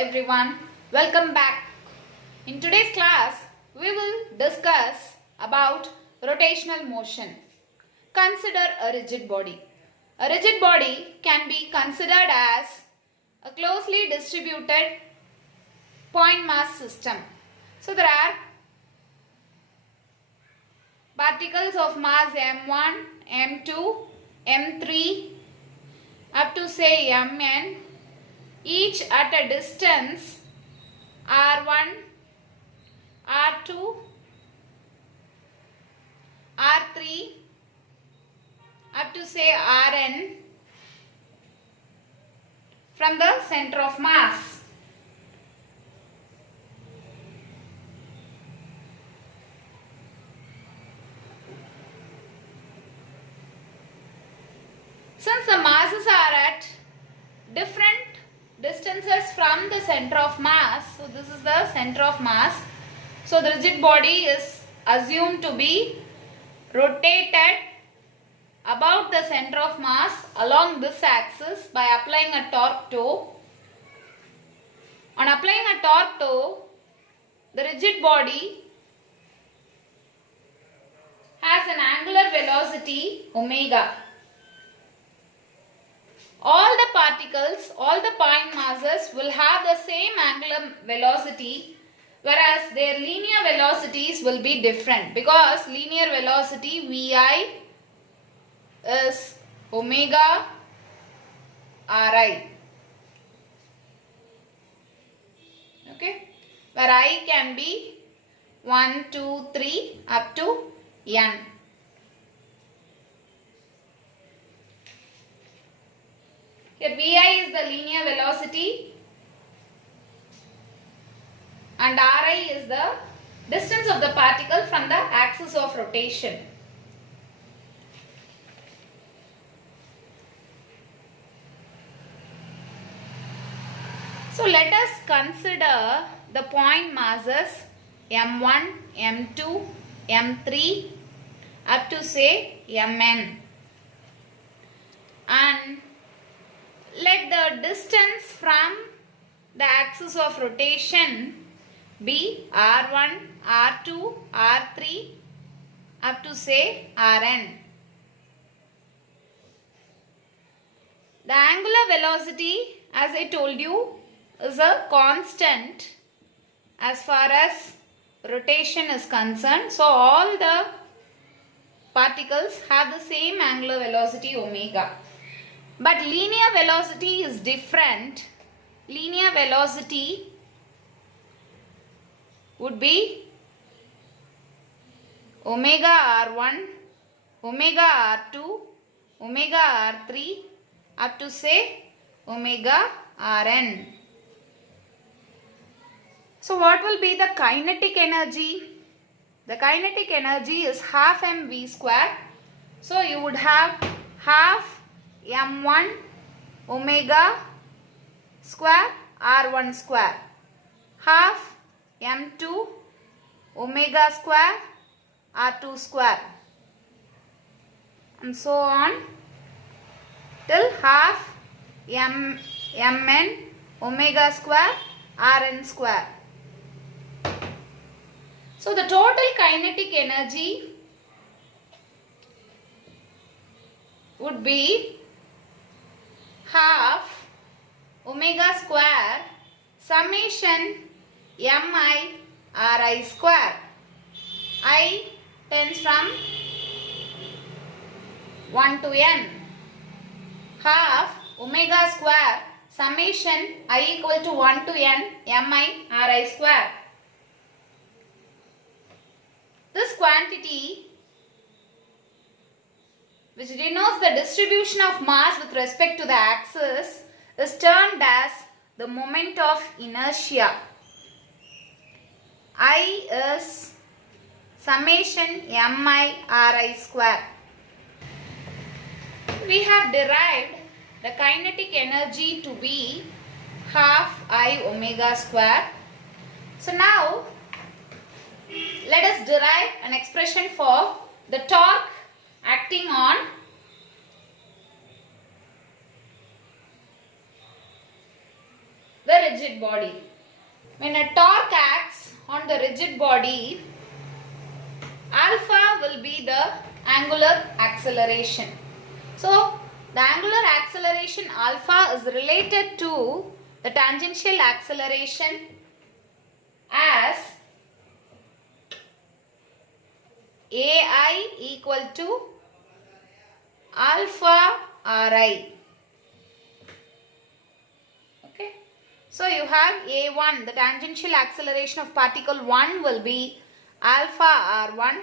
everyone, welcome back. In today's class, we will discuss about rotational motion. Consider a rigid body. A rigid body can be considered as a closely distributed point mass system. So there are particles of mass m1, m2, m3 up to say mn, each at a distance r1, r2, r3 up to say rn from the center of mass. Since the masses are at different distances from the center of mass, so this is the center of mass, so the rigid body is assumed to be rotated about the center of mass along this axis by applying a torque toe. On applying a torque toe, the rigid body has an angular velocity omega. All the particles, all the point masses will have the same angular velocity, whereas their linear velocities will be different, because linear velocity Vi is omega Ri. Okay, where I can be 1, 2, 3 up to n. Here Vi is the linear velocity and Ri is the distance of the particle from the axis of rotation. So let us consider the point masses m1, m2, m3 up to say mn, and let the distance from the axis of rotation be r1, r2, r3 up to say rn. The angular velocity, as I told you, is a constant as far as rotation is concerned. So all the particles have the same angular velocity omega. But linear velocity is different. Linear velocity would be omega r1, omega r2, omega r3 up to say omega rn. So what will be the kinetic energy? The kinetic energy is half mv square. So you would have half m1 omega square r1 square, half m2 omega square r2 square, and so on till half mn omega square rn square. So the total kinetic energy would be half omega square summation mi ri square. I tends from 1 to n. Half omega square summation I equal to 1 to n mi ri square. This quantity, which denotes the distribution of mass with respect to the axis, is termed as the moment of inertia. I is summation mi ri square. We have derived the kinetic energy to be half I omega square. So now let us derive an expression for the torque acting on the rigid body. When a torque acts on the rigid body, alpha will be the angular acceleration. So, the angular acceleration alpha is related to the tangential acceleration as AI equal to alpha Ri. Okay. So, you have A1, the tangential acceleration of particle 1 will be alpha R1.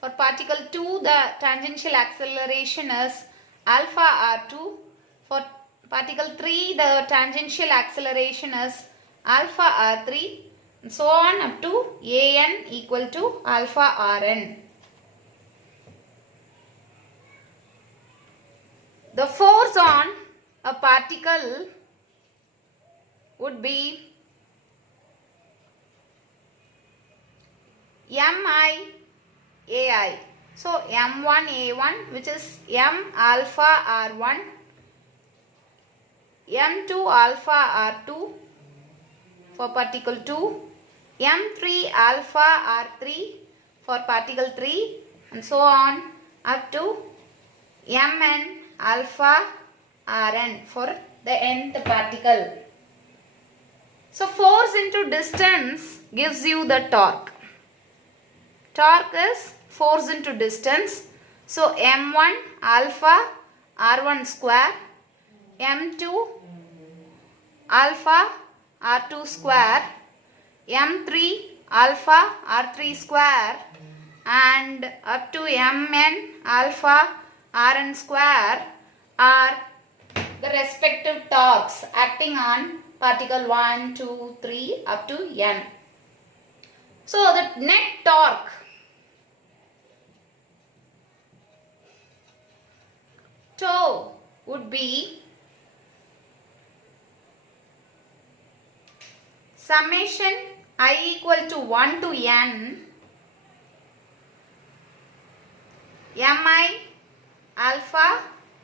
For particle 2, the tangential acceleration is alpha R2. For particle 3, the tangential acceleration is alpha R3. And so on up to An equal to alpha Rn. The force on a particle would be Mi Ai. So, M1 A1, which is M alpha R1, M2 alpha R2 for particle 2, M3 alpha R3 for particle 3, and so on up to Mn alpha Rn for the nth particle. So, force into distance gives you the torque. Torque is force into distance. So, M1 alpha R1 square, M2 alpha R2 square, M3 alpha R3 square, and up to Mn alpha Rn square are the respective torques acting on particle 1, 2, 3 up to n. So, the net torque tau would be summation I equal to 1 to n Mi alpha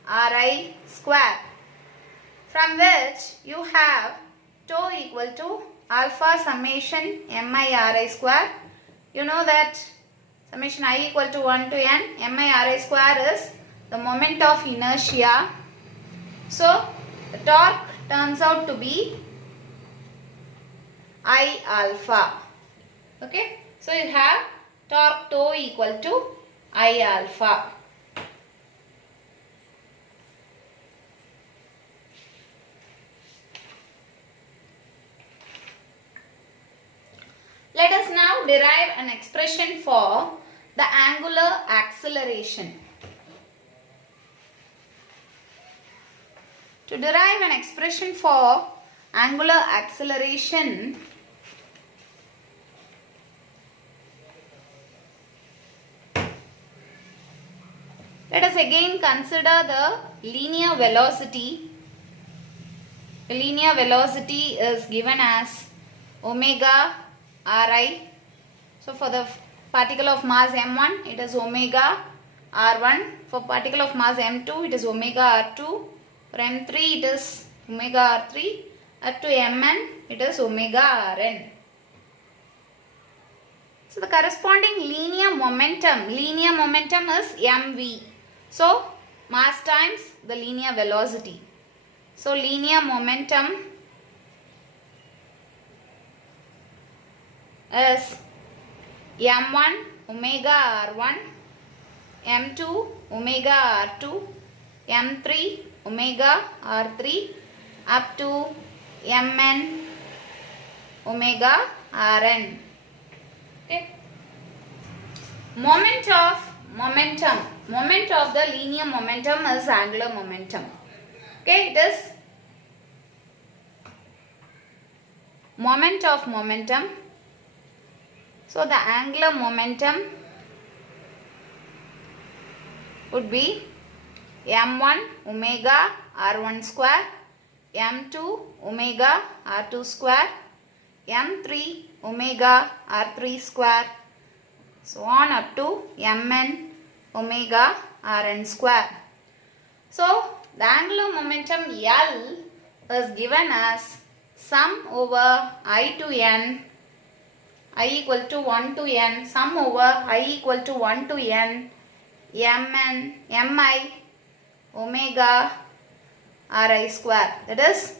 Ri square, from which you have tau equal to alpha summation Mi Ri square. You know that summation I equal to 1 to n Mi Ri square is the moment of inertia. So, the torque turns out to be I alpha. Okay. So, you have torque tau equal to I alpha. Let us now derive an expression for the angular acceleration. To derive an expression for angular acceleration, let us again consider the linear velocity. The linear velocity is given as omega Ri. So, for the particle of mass m1, it is omega r1. For particle of mass m2, it is omega r2. For m3, it is omega r3. Up to mn, it is omega rn. So, the corresponding linear momentum is mv. So, mass times the linear velocity. So, linear momentum is m1 omega r1, m2 omega r2, m3 omega r3 up to mn omega rn. Okay. Moment of the linear momentum is angular momentum. Okay, it is moment of momentum. So, the angular momentum would be m1 omega r1 square, m2 omega r2 square, m3 omega r3 square, so on up to mn omega rn square. So, the angular momentum L is given as sum over I to n, I equal to 1 to n, sum over I equal to 1 to n, mi omega ri square, that is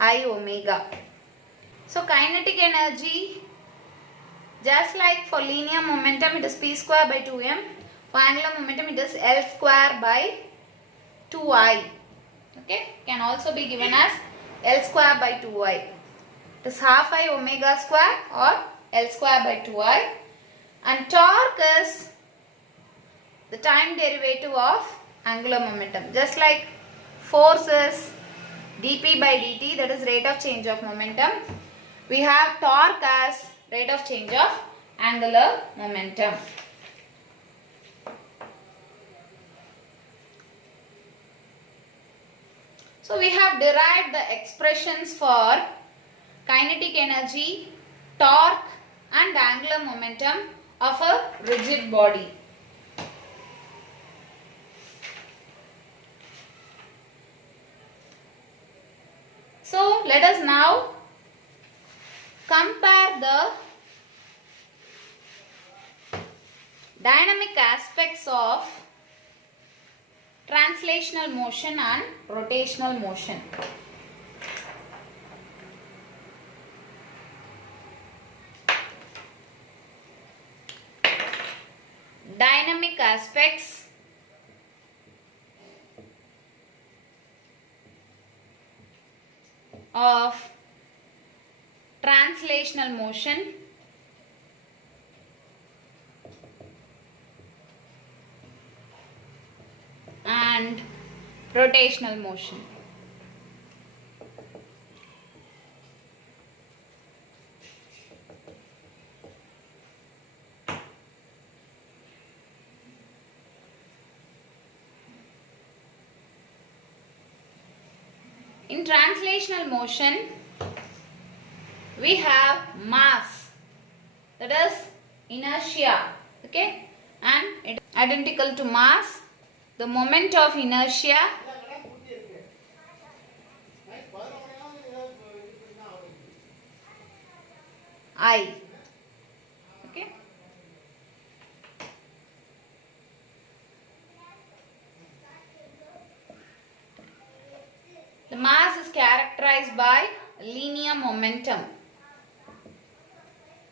I omega. So kinetic energy, just like for linear momentum it is p square by 2m, for angular momentum it is L square by 2I. Okay, can also be given as L square by 2I. It is half I omega square or L square by 2I. And torque is the time derivative of angular momentum. Just like force is dp by dt, that is rate of change of momentum. We have torque as rate of change of angular momentum. So we have derived the expressions for kinetic energy, torque and angular momentum of a rigid body. So let us now compare the dynamic aspects of translational motion and rotational motion. Dynamic aspects of translational motion and rotational motion. In translational motion, we have mass, that is inertia, okay, and it is identical to mass. The moment of inertia I, okay. The mass is characterized by linear momentum,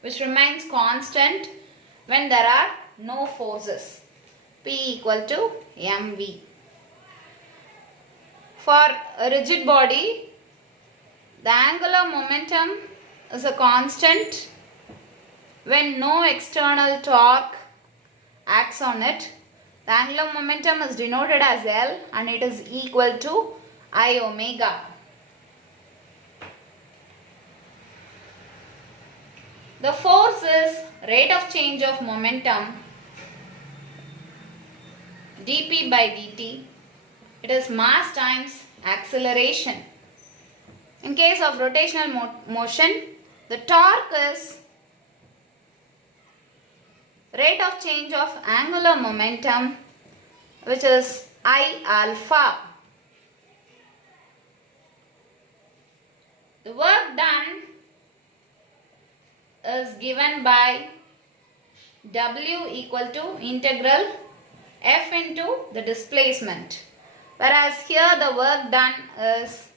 which remains constant when there are no forces. P equal to mv. For a rigid body, the angular momentum is a constant when no external torque acts on it. The angular momentum is denoted as L and it is equal to I omega. The force is rate of change of momentum dp by dt. It is mass times acceleration. In case of rotational motion, the torque is rate of change of angular momentum, which is I alpha. The work done is given by W equal to integral F into the displacement, whereas here the work done is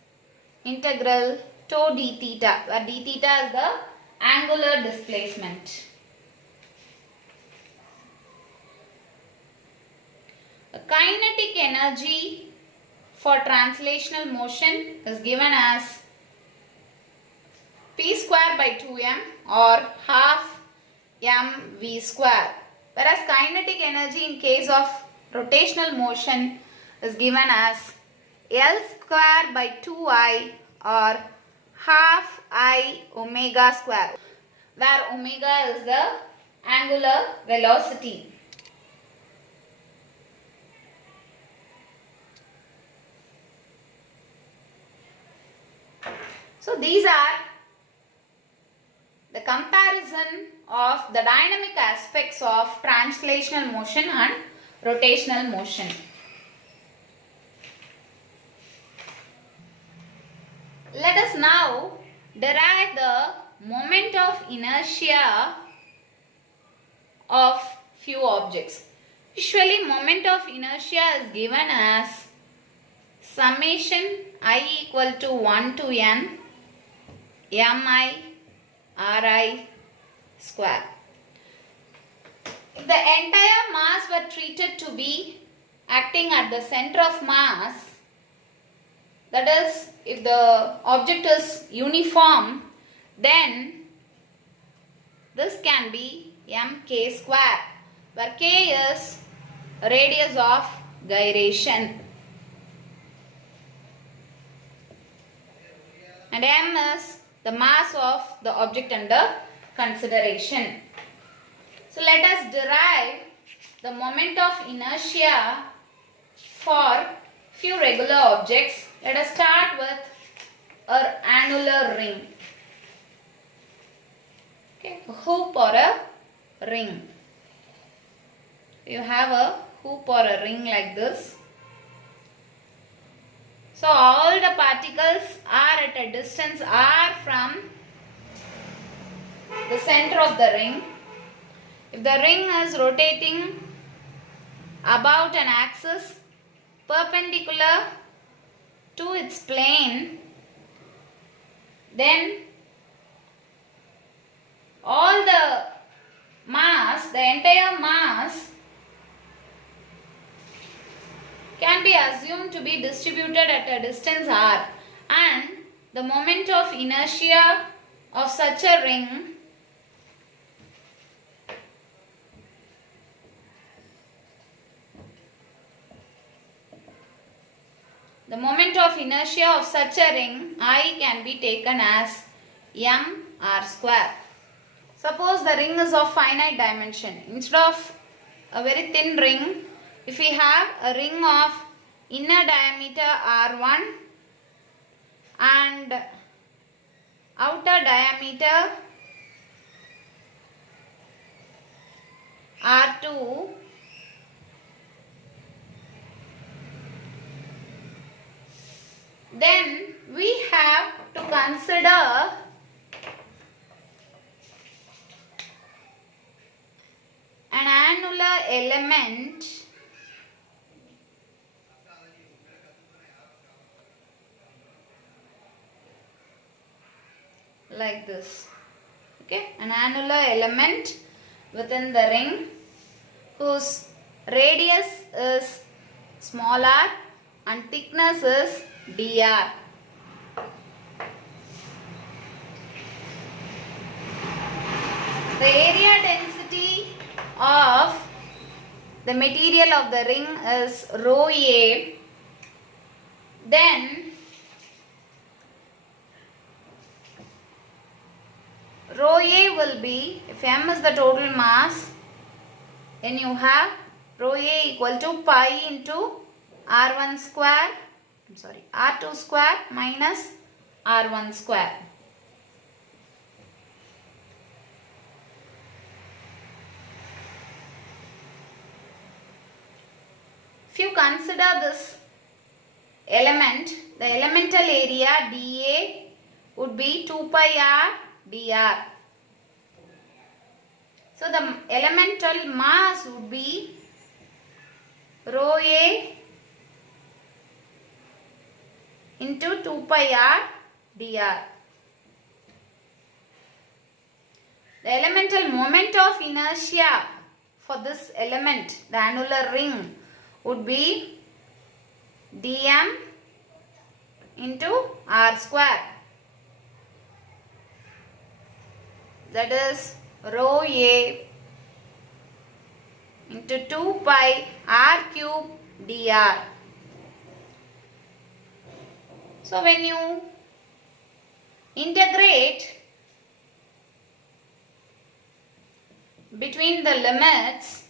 integral tau d theta, where d theta is the angular displacement. The kinetic energy for translational motion is given as p square by 2m or half mv square, whereas kinetic energy in case of rotational motion is given as L square by 2I or half I omega square, where omega is the angular velocity. So these are the comparison of the dynamic aspects of translational motion and rotational motion. Let us now derive the moment of inertia of few objects. Usually moment of inertia is given as summation I equal to 1 to n mi ri square. If the entire mass were treated to be acting at the center of mass, that is, if the object is uniform, then this can be mk square, where k is radius of gyration and m is the mass of the object under consideration. So let us derive the moment of inertia for few regular objects. Let us start with an annular ring. Okay, a hoop or a ring. You have a hoop or a ring like this. So all the particles are at a distance r from the center of the ring. If the ring is rotating about an axis perpendicular to its plane, then all the mass, the entire mass, can be assumed to be distributed at a distance r, and the moment of inertia of such a ring I can be taken as m r square. Suppose the ring is of finite dimension. Instead of a very thin ring, if we have a ring of inner diameter r1 and outer diameter r2, then we have to consider an annular element like this. Okay, an annular element within the ring whose radius is small r and thickness is dr. The area density of the material of the ring is rho A. Then rho A will be, if m is the total mass, then you have rho A equal to pi into r1 square, r2 square minus r1 square. If you consider this element, the elemental area dA would be 2 pi r dr. So the elemental mass would be rho A into 2 pi r dr. The elemental moment of inertia for this element, the annular ring, would be dm into r square. That is rho A into 2 pi r cube dr. So when you integrate between the limits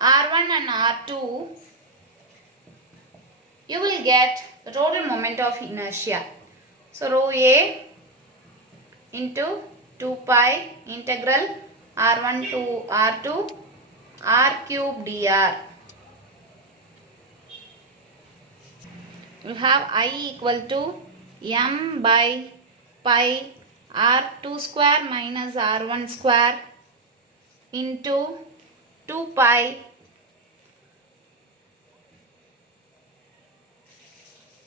r1 and r2, you will get the total moment of inertia. So rho A into 2 pi integral r1 to r2 r cube dr. You have I equal to m by pi r2 square minus r1 square into 2 pi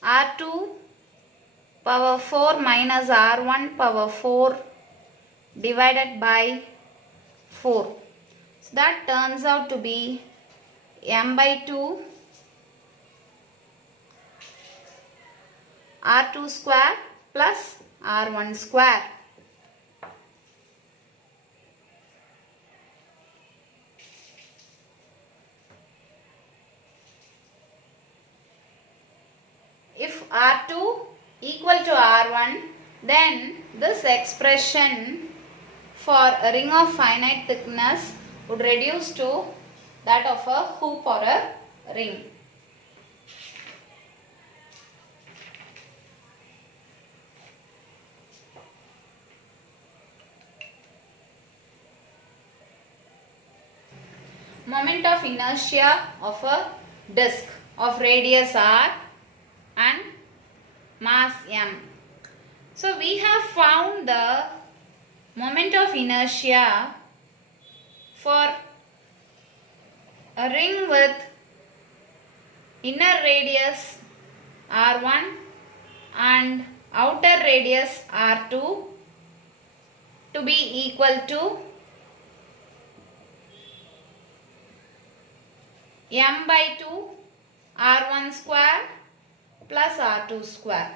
r2 power 4 minus r1 power 4 divided by 4. So that turns out to be m by 2 r2 square plus r1 square. If r2 equal to r1, then this expression for a ring of finite thickness would reduce to that of a hoop or a ring. Moment of inertia of a disc of radius r and mass m. So we have found the moment of inertia for a ring with inner radius r1 and outer radius r2 to be equal to m by 2 r1 square plus r2 square.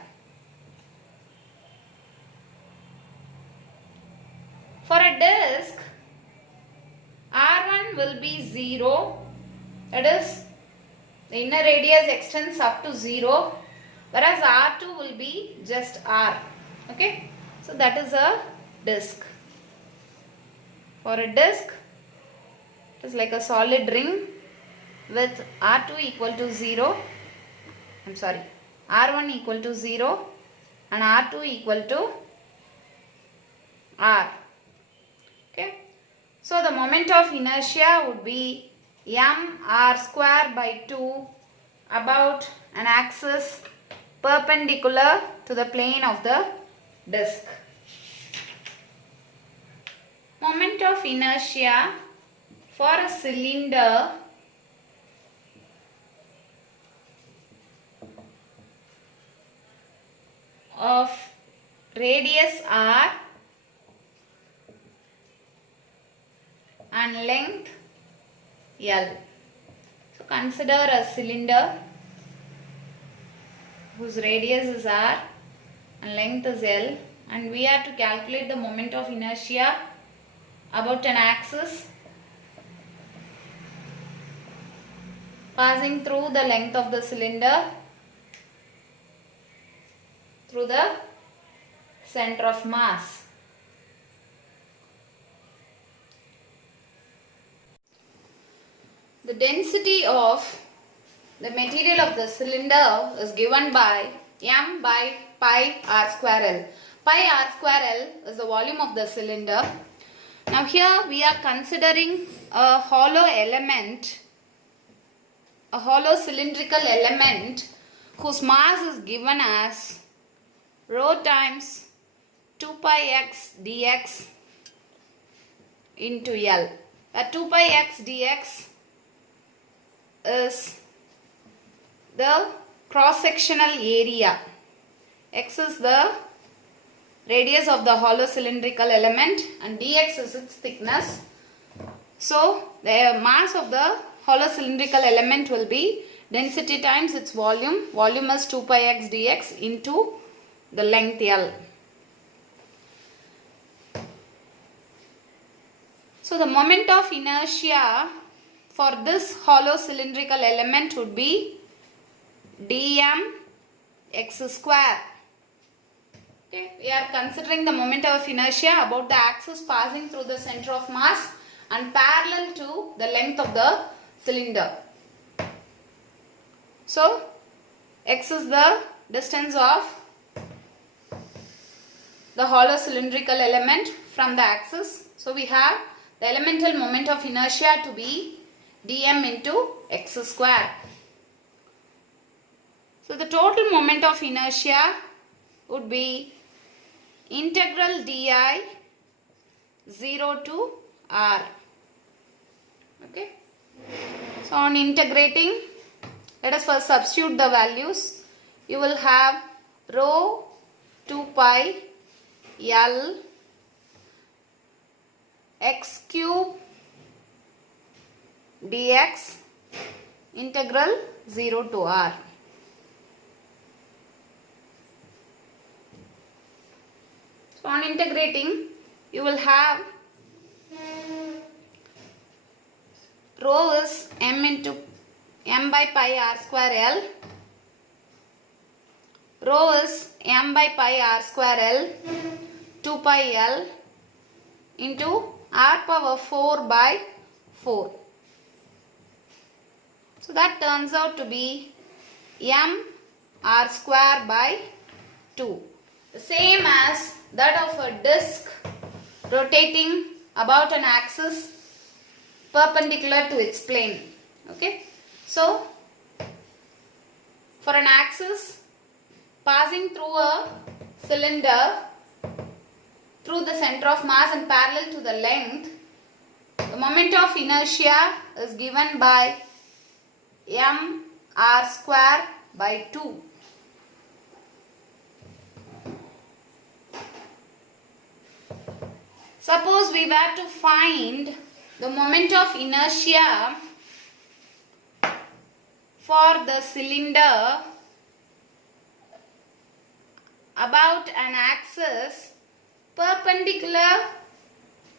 For a disc, r1 will be 0, that is the inner radius extends up to 0, whereas r2 will be just r. Okay, so that is a disc. For a disc, it is like a solid ring with r2 equal to 0, r1 equal to 0 and r2 equal to r. Okay, so the moment of inertia would be m r square by 2 about an axis perpendicular to the plane of the disc. Moment of inertia for a cylinder of radius r and length L. So consider a cylinder whose radius is r and length is L, and we have to calculate the moment of inertia about an axis passing through the length of the cylinder through the center of mass. The density of the material of the cylinder is given by m by pi r square L. Pi r square L is the volume of the cylinder. Now here we are considering a hollow element, a hollow cylindrical element whose mass is given as rho times 2 pi x dx into L, where 2 pi x dx is the cross-sectional area. X is the radius of the hollow cylindrical element and dx is its thickness. So the mass of the hollow cylindrical element will be density times its volume. Volume is 2 pi x dx into the length L. So the moment of inertia for this hollow cylindrical element would be dm x square. Okay, we are considering the moment of inertia about the axis passing through the center of mass and parallel to the length of the cylinder. So x is the distance of the hollow cylindrical element from the axis. So we have the elemental moment of inertia to be dm into x square. So the total moment of inertia would be integral di 0 to r. Okay. So on integrating, let us first substitute the values. You will have rho 2 pi L x cube dx integral 0 to r. So on integrating, you will have rho is m into m by pi r square L. Rho is m by pi r square L 2 pi L into r power 4 by 4. So that turns out to be m r square by 2. The same as that of a disc rotating about an axis perpendicular to its plane. Okay. So for an axis passing through a cylinder through the center of mass and parallel to the length, the moment of inertia is given by m r square by 2. Suppose we were to find the moment of inertia for the cylinder about an axis perpendicular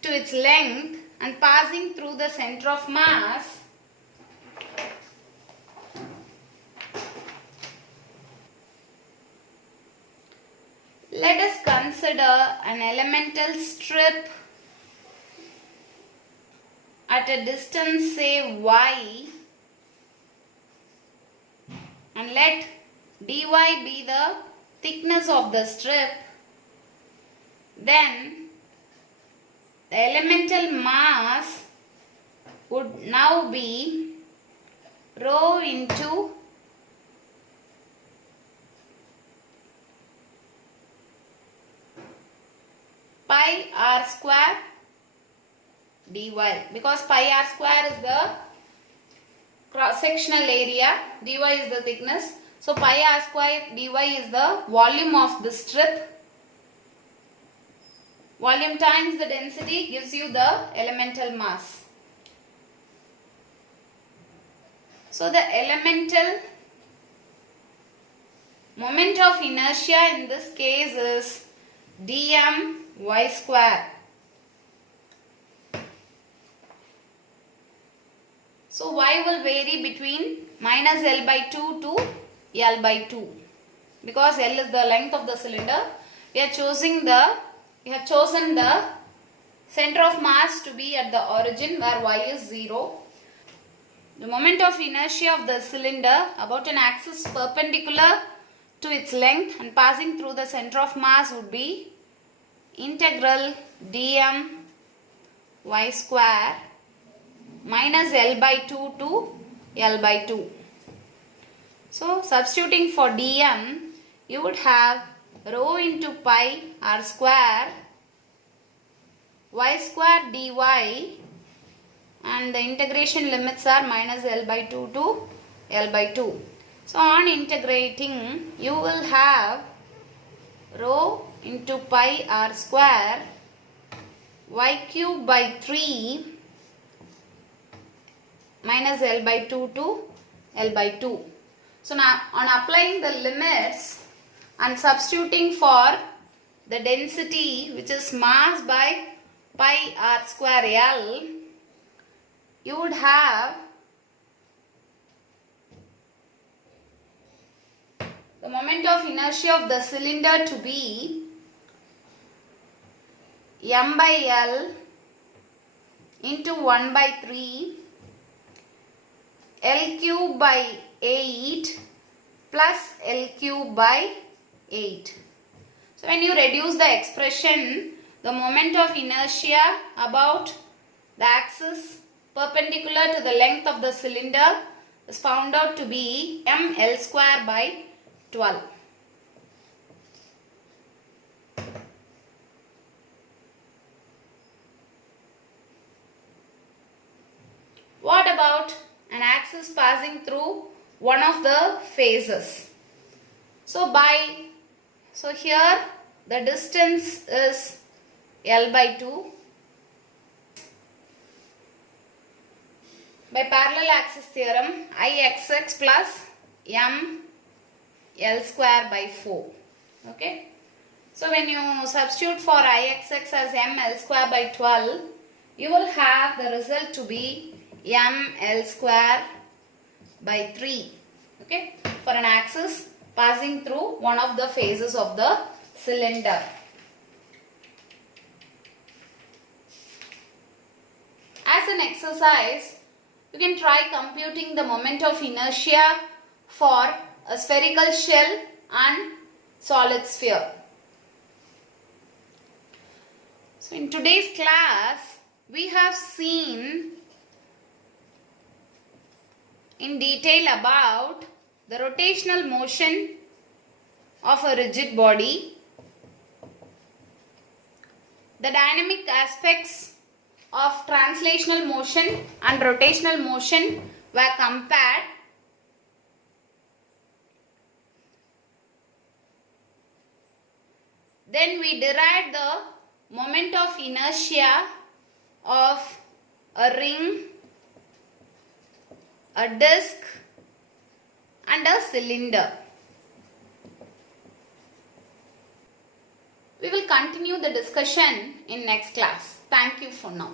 to its length and passing through the center of mass, let us consider an elemental strip at a distance, say y, and let dy be the thickness of the strip. Then the elemental mass would now be rho into pi r square dy, because pi r square is the cross sectional area, dy is the thickness. So pi r square dy is the volume of the strip. Volume times the density gives you the elemental mass. So the elemental moment of inertia in this case is dm y square. So y will vary between minus L by 2 to L by 2. Because L is the length of the cylinder, we have chosen the center of mass to be at the origin where y is 0. The moment of inertia of the cylinder about an axis perpendicular to its length and passing through the center of mass would be integral dm y square minus L by 2 to L by 2. So substituting for dm, you would have rho into pi r square y square dy, and the integration limits are minus L by 2 to L by 2. So on integrating, you will have rho into pi r square y cube by 3 minus L by 2 to L by 2. So now on applying the limits and substituting for the density, which is mass by pi r square L, you would have the moment of inertia of the cylinder to be m by L into 1 by 3 L cube by 8 plus L cube by 8. So when you reduce the expression, the moment of inertia about the axis perpendicular to the length of the cylinder is found out to be mL square by 12. axis passing through one of the phases. So here the distance is L by 2. By parallel axis theorem, Ixx plus m L square by 4. Okay. So when you substitute for Ixx as m L square by 12, you will have the result to be m L square by 3. Okay. For an axis passing through one of the phases of the cylinder. As an exercise, you can try computing the moment of inertia for a spherical shell and solid sphere. So in today's class, we have seen in detail about the rotational motion of a rigid body, the dynamic aspects of translational motion and rotational motion were compared. Then we derived the moment of inertia of a ring, a disc and a cylinder. We will continue the discussion in next class. Thank you for now.